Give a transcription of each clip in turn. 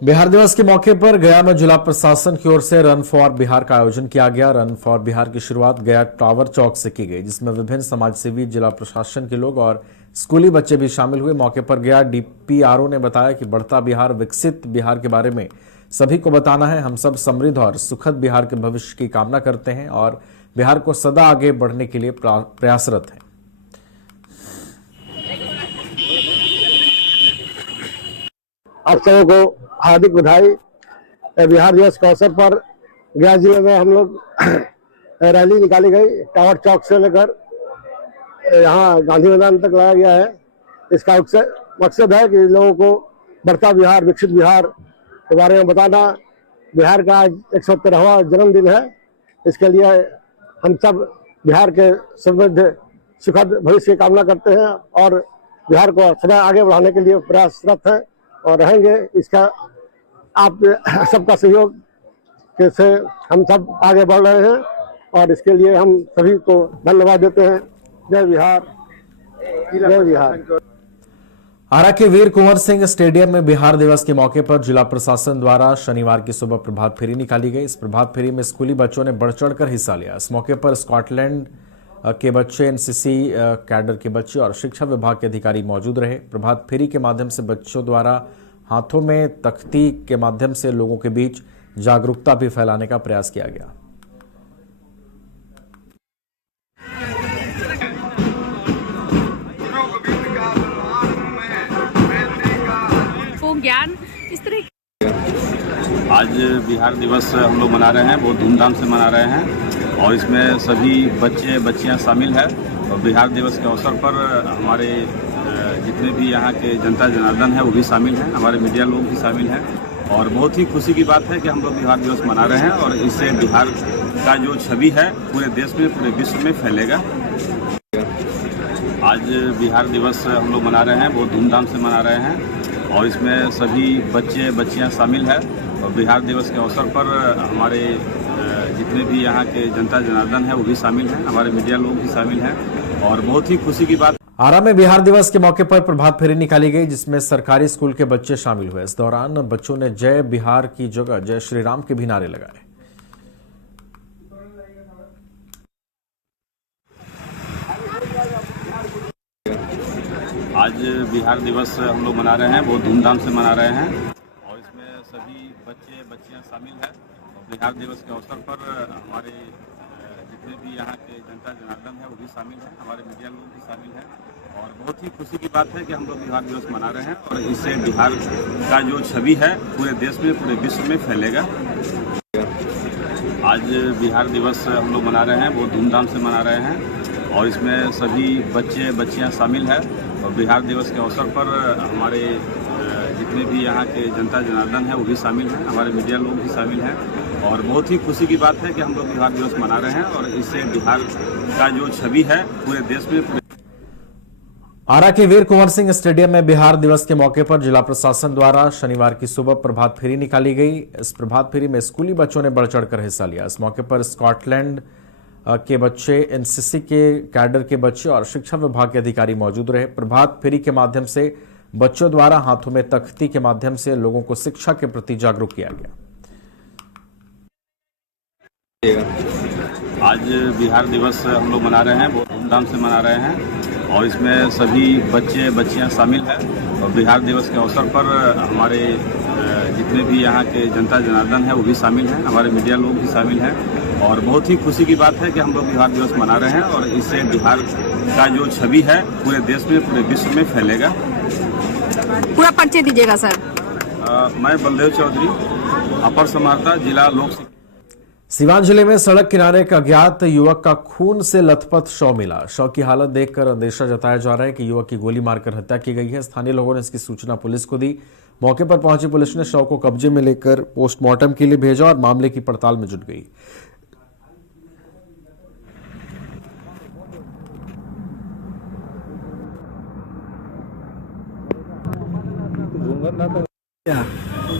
बिहार दिवस के मौके पर गया में जिला प्रशासन की ओर से रन फॉर बिहार का आयोजन किया गया। रन फॉर बिहार की शुरुआत गया टावर चौक से की गई, जिसमें विभिन्न समाजसेवी, जिला प्रशासन के लोग और स्कूली बच्चे भी शामिल हुए। मौके पर गया डीपीआरओ ने बताया कि बढ़ता बिहार, विकसित बिहार के बारे में सभी को बताना है। हम सब समृद्ध और सुखद बिहार के भविष्य की कामना करते हैं और बिहार को सदा आगे बढ़ने के लिए प्रयासरत हैं। आप सबों को हार्दिक बधाई। बिहार दिवस के अवसर पर गया जिले में हम लोग रैली निकाली गई। टावर चौक से लेकर यहाँ गांधी मैदान तक लाया गया है। इसका मकसद है कि लोगों को बढ़ता बिहार, विकसित बिहार के बारे में बताना। बिहार का आज 113वां जन्मदिन है। इसके लिए हम सब बिहार के समृद्ध सुखद भविष्य की कामना करते हैं और बिहार को सदा आगे बढ़ाने के लिए प्रयासरत हैं और रहेंगे। इसका आप सबका सहयोग से हम सब आगे बढ़ रहे हैं और इसके लिए हम सभी को धन्यवाद देते हैं। जय बिहार, जय बिहार। आरा के वीर कुंवर सिंह स्टेडियम में बिहार दिवस के मौके पर जिला प्रशासन द्वारा शनिवार की सुबह प्रभात फेरी निकाली गई। इस प्रभात फेरी में स्कूली बच्चों ने बढ़ चढ़कर हिस्सा लिया। इस मौके पर स्कॉटलैंड के बच्चे, एनसीसी कैडर के बच्चे और शिक्षा विभाग के अधिकारी मौजूद रहे। प्रभात फेरी के माध्यम से बच्चों द्वारा हाथों में तख्ती के माध्यम से लोगों के बीच जागरूकता भी फैलाने का प्रयास किया गया। ज्ञान इस तरह आज बिहार दिवस हम लोग मना रहे हैं, बहुत धूमधाम से मना रहे हैं और इसमें सभी बच्चे बच्चियां शामिल हैं। और बिहार दिवस के अवसर पर हमारे जितने भी यहाँ के जनता जनार्दन है वो भी शामिल हैं, हमारे मीडिया लोग भी शामिल हैं और बहुत ही खुशी की बात है कि हम लोग बिहार दिवस मना रहे हैं और इससे बिहार का जो छवि है पूरे देश में, पूरे विश्व में फैलेगा। आज बिहार दिवस हम लोग मना रहे हैं, बहुत धूमधाम से मना रहे हैं और इसमें सभी बच्चे बच्चियां शामिल हैं और बिहार दिवस के अवसर पर हमारे जितने भी यहाँ के जनता जनार्दन है वो भी शामिल हैं, हमारे मीडिया लोग भी शामिल हैं और बहुत ही खुशी की बात। आरा में बिहार दिवस के मौके पर प्रभात फेरी निकाली गई, जिसमें सरकारी स्कूल के बच्चे शामिल हुए। इस दौरान बच्चों ने जय बिहार की जगह जय श्री राम के भी नारे लगाए। आज बिहार दिवस हम लोग मना रहे हैं, बहुत धूमधाम से मना रहे हैं और इसमें सभी बच्चे बच्चियां शामिल हैं और बिहार दिवस के अवसर पर हमारे जितने भी यहाँ के जनता जनार्दन है वो भी शामिल हैं, हमारे मीडिया लोग भी शामिल हैं और बहुत ही खुशी की बात है कि हम लोग बिहार दिवस मना रहे हैं और इससे बिहार का जो छवि है पूरे देश में, पूरे विश्व में फैलेगा। आज बिहार दिवस हम लोग मना रहे हैं, बहुत धूमधाम से मना रहे हैं और इसमें सभी बच्चे बच्चियां शामिल हैं और बिहार दिवस के अवसर पर हमारे जितने भी यहाँ के जनता जनार्दन है वो भी शामिल हैं, हमारे मीडिया लोग भी शामिल हैं और बहुत ही खुशी की बात है कि हम लोग बिहार दिवस मना रहे हैं और इससे बिहार का जो छवि है पूरे देश में। आरा के वीर कुंवर सिंह स्टेडियम में बिहार दिवस के मौके पर जिला प्रशासन द्वारा शनिवार की सुबह प्रभात फेरी निकाली गई। इस प्रभात फेरी में स्कूली बच्चों ने बढ़ चढ़कर हिस्सा लिया। इस मौके पर स्कॉटलैंड के बच्चे, एनसीसी के कैडर के बच्चे और शिक्षा विभाग के अधिकारी मौजूद रहे। प्रभात फेरी के माध्यम से बच्चों द्वारा हाथों में तख्ती के माध्यम से लोगों को शिक्षा के प्रति जागरूक किया गया। आज बिहार दिवस हम लोग मना रहे हैं, बहुत धूमधाम से मना रहे हैं और इसमें सभी बच्चे बच्चियां शामिल हैं और बिहार दिवस के अवसर पर हमारे जितने भी यहाँ के जनता जनार्दन है वो भी शामिल हैं, हमारे मीडिया लोग भी शामिल हैं और बहुत ही खुशी की बात है कि हम लोग बिहार दिवस मना रहे हैं और इससे बिहार का जो छवि है पूरे देश में, पूरे विश्व में फैलेगा। पूरा परिचय दीजिएगा सर। मैं बलदेव चौधरी, अपर समाहर्ता, जिला लोक। सीवान जिले में सड़क किनारे एक अज्ञात युवक का खून से लथपथ शव मिला। शव की हालत देखकर अंदेशा जताया जा रहा है कि युवक की गोली मारकर हत्या की गई है। स्थानीय लोगों ने इसकी सूचना पुलिस को दी। मौके पर पहुंची पुलिस ने शव को कब्जे में लेकर पोस्टमार्टम के लिए भेजा और मामले की पड़ताल में जुट गई।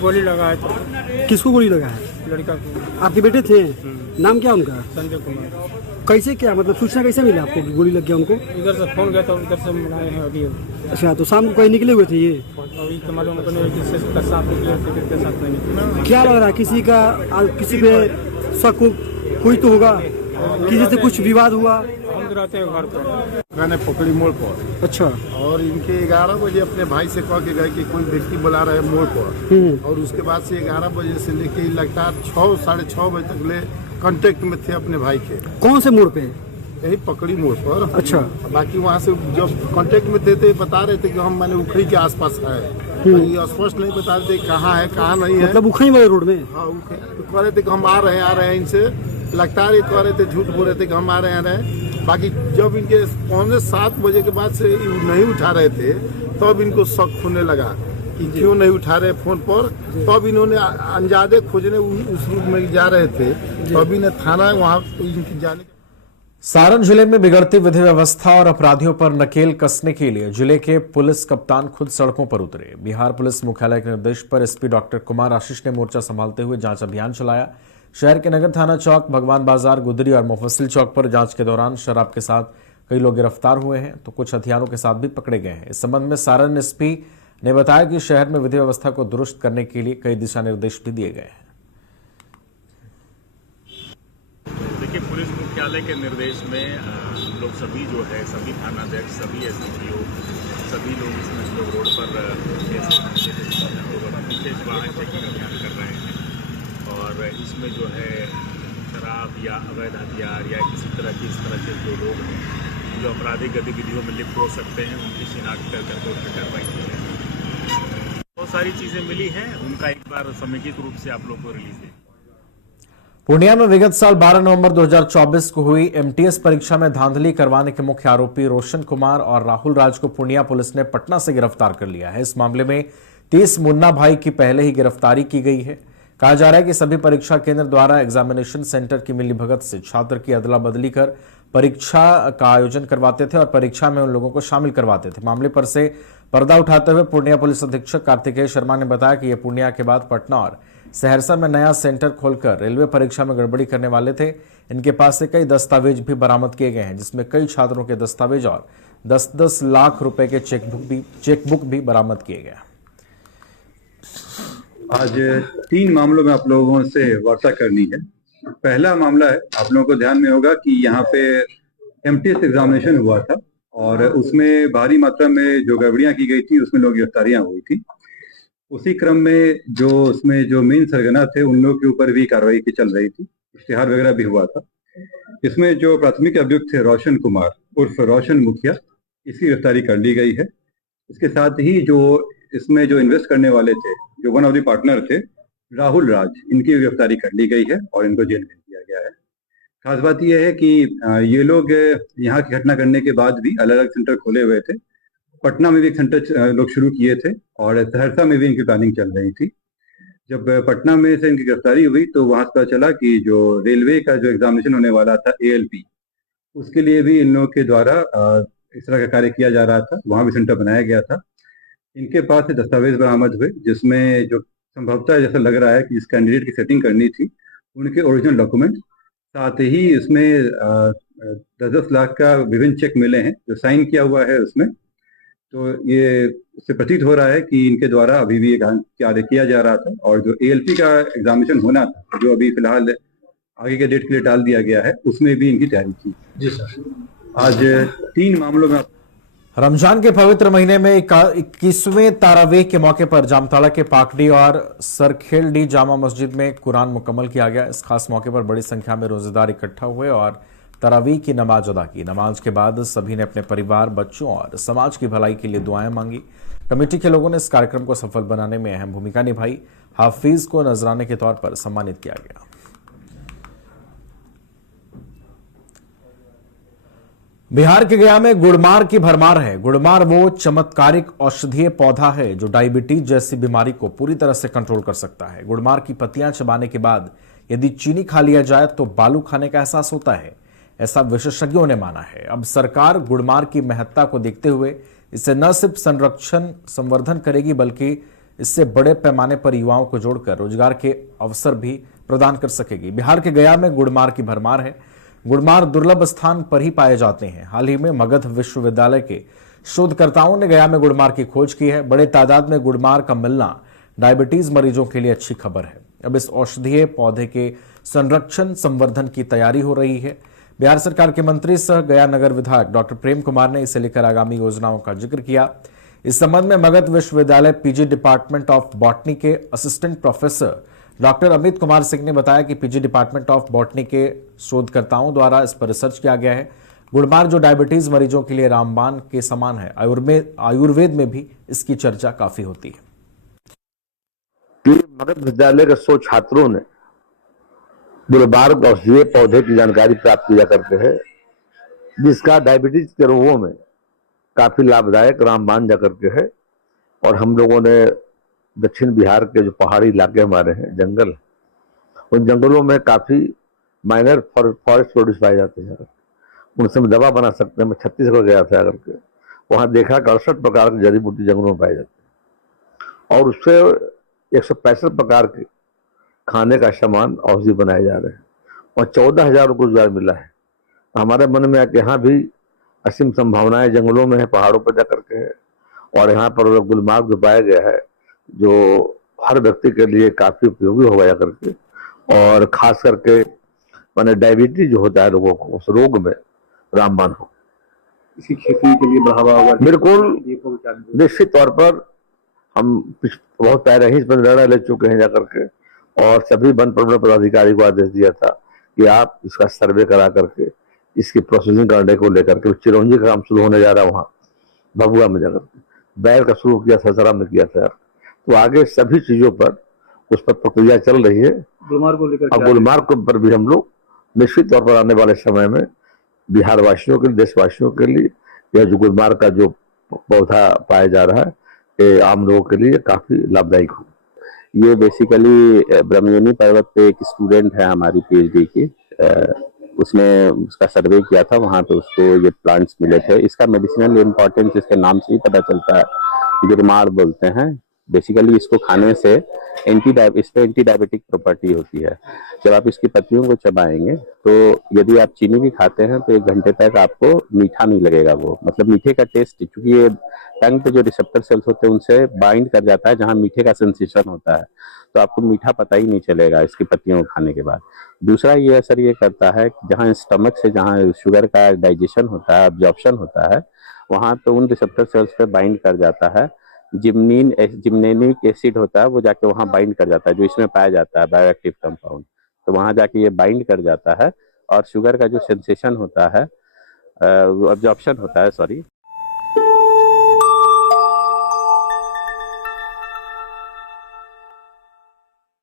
गोली लगा है किसको गोली लगा है? लड़का को। आपके बेटे थे? नाम क्या उनका? संजय कुमार। कैसे, क्या मतलब सूचना कैसे मिला आपको कि गोली लग गया उनको? इधर से फोन गया तो उधर से मिलाए हैं अभी। अच्छा, तो शाम को कहीं निकले हुए थे ये? अभी तो मालूम नहीं किसके साथ निकले थे, किसके साथ नहीं निकले। क्या लग रहा है, किसी पे शक कोई तो होगा? किसी से कुछ विवाद हुआ? हम रहते हैं घर पर। मैंने पकड़ी मोड़ पर। अच्छा। और इनके 11 बजे अपने भाई से कह के गए कि कोई व्यक्ति बुला रहे हैं मोड़ पर। और उसके बाद से 11 बजे से लेके लगातार 6 साढ़े 6 बजे तक ले कांटेक्ट में थे अपने भाई के। कौन से मोड़ पे? यही पकड़ी मोड़ पर। अच्छा। बाकी वहाँ से जब कांटेक्ट में थे बता रहे थे कि हम मैंने उखड़ी के आसपास है। ये स्पष्ट नहीं बता रहे थे कहाँ है कहाँ नहीं है। मतलब उखड़ी वाले रोड में? हाँ, कह रहे थे कि हम आ रहे हैं इनसे लगातार ये कह रहे थे, झूठ बोल रहे थे कि हम आ रहे हैं। बाकी जब इनके 6:45 बजे के बाद से नहीं उठा रहे थे तब इनको शक होने लगा कि क्यों नहीं उठा रहे फोन पर। तब इन्होंने अंजादे खोजने उस रूट में जा रहे थे, तब इन्हें थाना वहाँ इनकी जाने। सारण जिले में बिगड़ती विधि व्यवस्था और अपराधियों पर नकेल कसने के लिए जिले के पुलिस कप्तान खुद सड़कों पर उतरे। बिहार पुलिस मुख्यालय के निर्देश पर एसपी डॉक्टर कुमार आशीष ने मोर्चा संभालते हुए जांच अभियान चलाया। शहर के नगर थाना चौक, भगवान बाजार, गुदरी और मुफस्सिल चौक पर जांच के दौरान शराब के साथ कई लोग गिरफ्तार हुए हैं तो कुछ हथियारों के साथ भी पकड़े गए हैं। इस संबंध में सारण एसपी ने बताया कि शहर में विधि व्यवस्था को दुरुस्त करने के लिए कई दिशा निर्देश भी दिए गए हैं। देखिए, पुलिस मुख्यालय के निर्देश में हम लोग सभी जो है सभी थानाध्यक्ष, सभी एसडीपीओ, सभी लोग इसमें लोग रोड पर विशेष वाहन चेकिंग अभियान कर रहे हैं। और इसमें जो है शराब या अवैध हथियार या किसी तरह की इस तरह के जो लोग हैं जो आपराधिक गतिविधियों में लिप्त हो सकते हैं उनकी शिनाख्त करके उस पर कार्रवाई की है। बहुत सारी चीज़ें मिली हैं, उनका एक बार समेकित रूप से आप लोग को रिलीज है। पूर्णिया में विगत साल 12 नवंबर 2024 को हुई एमटीएस परीक्षा में धांधली करवाने के मुख्य आरोपी रोशन कुमार और राहुल राज को पूर्णिया पुलिस ने पटना से गिरफ्तार कर लिया है। इस मामले में 30 मुन्ना भाई की पहले ही गिरफ्तारी की गई है। कहा जा रहा है कि सभी परीक्षा केंद्र द्वारा एग्जामिनेशन सेंटर की मिलीभगत से छात्र की अदला बदली कर परीक्षा का आयोजन करवाते थे और परीक्षा में उन लोगों को शामिल करवाते थे। मामले पर से पर्दा उठाते हुए पूर्णिया पुलिस अधीक्षक कार्तिकेय शर्मा ने बताया कि यह पूर्णिया के बाद पटना और सहरसा में नया सेंटर खोलकर रेलवे परीक्षा में गड़बड़ी करने वाले थे। इनके पास से कई दस्तावेज भी बरामद किए गए हैं, जिसमें कई छात्रों के दस्तावेज और 10-10 लाख रुपए के चेकबुक भी बरामद किए गए। आज 3 मामलों में आप लोगों से वार्ता करनी है। पहला मामला है, आप लोगों को ध्यान में होगा कि यहाँ पे एमटीएस एग्जामिनेशन हुआ था और उसमें भारी मात्रा में जो गड़बड़ियां की गई थी उसमें लोग गिरफ्तारियां हुई थी। उसी क्रम में जो मेन सरगना थे उन लोगों के ऊपर भी कार्रवाई की चल रही थी, इश्तिहार वगैरह भी हुआ था। इसमें जो प्राथमिक अभियुक्त थे रोशन कुमार उर्फ रोशन मुखिया, इसकी गिरफ्तारी कर ली गई है। इसके साथ ही जो इसमें जो इन्वेस्ट करने वाले थे, जो वन ऑफ द पार्टनर थे राहुल राज, इनकी गिरफ्तारी कर ली गई है और इनको जेल भेज दिया गया है। खास बात यह है कि ये लोग यहाँ की घटना करने के बाद भी अलग अलग सेंटर खोले हुए थे। पटना में भी एक सेंटर लोग शुरू किए थे और सहरसा में भी इनकी प्लानिंग चल रही थी। जब पटना में से इनकी गिरफ्तारी हुई तो वहां से पता चला कि जो रेलवे का जो एग्जामिनेशन होने वाला था ALP, उसके लिए भी इन लोगों के द्वारा इस तरह का कार्य किया जा रहा था। वहां भी सेंटर बनाया गया था। इनके पास से दस्तावेज बरामद हुए जिसमें जो संभवतः जैसा लग रहा है कि जिस कैंडिडेट की सेटिंग करनी थी उनके ओरिजिनल डॉक्यूमेंट, साथ ही इसमें 10-10 लाख का विभिन्न चेक मिले हैं जो साइन किया हुआ है उसमें। तो ये उससे प्रतीत हो रहा है कि इनके द्वारा अभी भी कार्य किया जा रहा था और जो ALP का एग्जामिनेशन होना था जो अभी फिलहाल आगे के डेट के लिए टाल दिया गया है, उसमें भी इनकी तैयारी थी। जी सर। आज 3 मामलों में रमजान के पवित्र महीने में 21वें तारावीह के मौके पर जामताड़ा के पाकड़ी और सरखेलडी जामा मस्जिद में कुरान मुकम्मल किया गया। इस खास मौके पर बड़ी संख्या में रोजेदार इकट्ठा हुए और तारावीह की नमाज अदा की। नमाज के बाद सभी ने अपने परिवार, बच्चों और समाज की भलाई के लिए दुआएं मांगी। कमेटी के लोगों ने इस कार्यक्रम को सफल बनाने में अहम भूमिका निभाई। हाफिज को नजराने के तौर पर सम्मानित किया गया। बिहार के गया में गुड़मार की भरमार है। गुड़मार वो चमत्कारिक औषधीय पौधा है जो डायबिटीज जैसी बीमारी को पूरी तरह से कंट्रोल कर सकता है। गुड़मार की पत्तियां चबाने के बाद यदि चीनी खा लिया जाए तो बालू खाने का एहसास होता है, ऐसा विशेषज्ञों ने माना है। अब सरकार गुड़मार की महत्ता को देखते हुए इसे न सिर्फ संरक्षण संवर्धन करेगी बल्कि इससे बड़े पैमाने पर युवाओं को जोड़कर रोजगार के अवसर भी प्रदान कर सकेगी। बिहार के गया में गुड़मार की भरमार है। गुड़मार दुर्लभ स्थान पर ही पाए जाते हैं। हाल ही में मगध विश्वविद्यालय के शोधकर्ताओं ने गया में गुड़मार की खोज की है। बड़े तादाद में गुड़मार का मिलना डायबिटीज मरीजों के लिए अच्छी खबर है। अब इस औषधीय पौधे के संरक्षण संवर्धन की तैयारी हो रही है। बिहार सरकार के मंत्री सह गया नगर विधायक डॉक्टर प्रेम कुमार ने इसे लेकर आगामी योजनाओं का जिक्र किया। इस संबंध में मगध विश्वविद्यालय पीजी डिपार्टमेंट ऑफ बॉटनी के assistant professor doctor Amit Kumar Singh ने बताया कि पीजी डिपार्टमेंट ऑफ बॉटनी के शोधकर्ताओं द्वारा इस पर रिसर्च किया गया है। गुड़मार जो डायबिटीज मरीजों के लिए रामबाण के समान है, आयुर्वेद में भी इसकी चर्चा काफी होती है। मगध विद्यालय के 100 छात्रों ने गुड़मार औषधीय पौधे की जानकारी प्राप्त किया करते हैं, जिसका डायबिटीज के रोगों में काफी लाभदायक रामबाण जा करके है। और हम लोगों ने दक्षिण बिहार के जो पहाड़ी इलाके हमारे हैं, जंगल, उन जंगलों में काफी माइनर फॉरेस्ट प्रोड्यूस पाए जाते हैं, उनसे हम दवा बना सकते हैं। मैं छत्तीसगढ़ गया था करके, वहां देखा कि 68 प्रकार की जड़ी बूटी जंगलों में पाई जाती है और उससे 165 प्रकार के खाने का सामान औषधि बनाए जा रहे हैं और 14,000 को रोजगार मिला है। हमारे मन में है कि यहाँ भी असीम संभावनाएं जंगलों में है, पहाड़ों पर जाकर के है। और यहाँ पर गुलमार्ग जो पाया गया है, जो हर व्यक्ति के लिए काफी उपयोगी होगा जाकर के, और खास करके माने डायबिटीज जो होता है लोगों को, उस रोग में रामबाण हो। इसी खेती के लिए बढ़ावा होगा। बिल्कुल, निश्चित तौर पर हम बहुत पहले ही इस पर निर्णय ले चुके हैं जाकर के, और सभी वन प्रबंधन पदाधिकारी को आदेश दिया था कि आप इसका सर्वे करा करके इसकी प्रोसेसिंग करने को लेकर के। चिरौंजी का काम शुरू होने जा रहा है वहाँ भभुआ में जाकर के, बैल का शुरू किया, ससरा में किया था। तो आगे सभी चीजों पर उस पर प्रक्रिया चल रही है। गुलमार्ग को लेकर और गुलमार्ग पर भी हम लोग निश्चित तौर पर आने वाले समय में बिहार वासियों के लिए, देशवासियों के लिए, यह जो गुलमार्ग का जो पौधा पाया जा रहा है, ये आम लोगों के लिए काफी लाभदायक हो। ये बेसिकली ब्रह्मयोनी पर्वत पे एक स्टूडेंट है हमारी पीएचडी की, उसने उसका सर्वे किया था, वहां पे उसको ये प्लांट्स मिले थे। इसका मेडिसिनल इम्पोर्टेंस इसके नाम से ही पता चलता है, गुड़मार बोलते हैं। बेसिकली इसको खाने से इस पे एंटी डायबिटिक प्रॉपर्टी होती है। जब आप इसकी पत्तियों को चबाएंगे तो यदि आप चीनी भी खाते हैं तो 1 घंटे तक आपको मीठा नहीं लगेगा, वो मतलब मीठे का टेस्ट, क्योंकि ये टंग पे जो रिसेप्टर सेल्स होते हैं उनसे बाइंड कर जाता है, जहाँ मीठे का सेंसेशन होता है, तो आपको मीठा पता ही नहीं चलेगा इसकी पत्तियों को खाने के बाद। दूसरा ये असर ये करता है कि जहाँ स्टमक से जहाँ शुगर का डाइजेशन होता है, एब्जॉर्प्शन होता है, वहाँ तो उन रिसेप्टर सेल्स पे बाइंड कर जाता है। जिम्नेनिक एसिड होता है, वो जाके वहाँ बाइंड कर जाता है, जो इसमें पाया जाता है बायोएक्टिव कंपाउंड, तो वहाँ जाके ये बाइंड कर जाता है और शुगर का जो सेंसेशन होता है, एब्जॉर्प्शन होता है,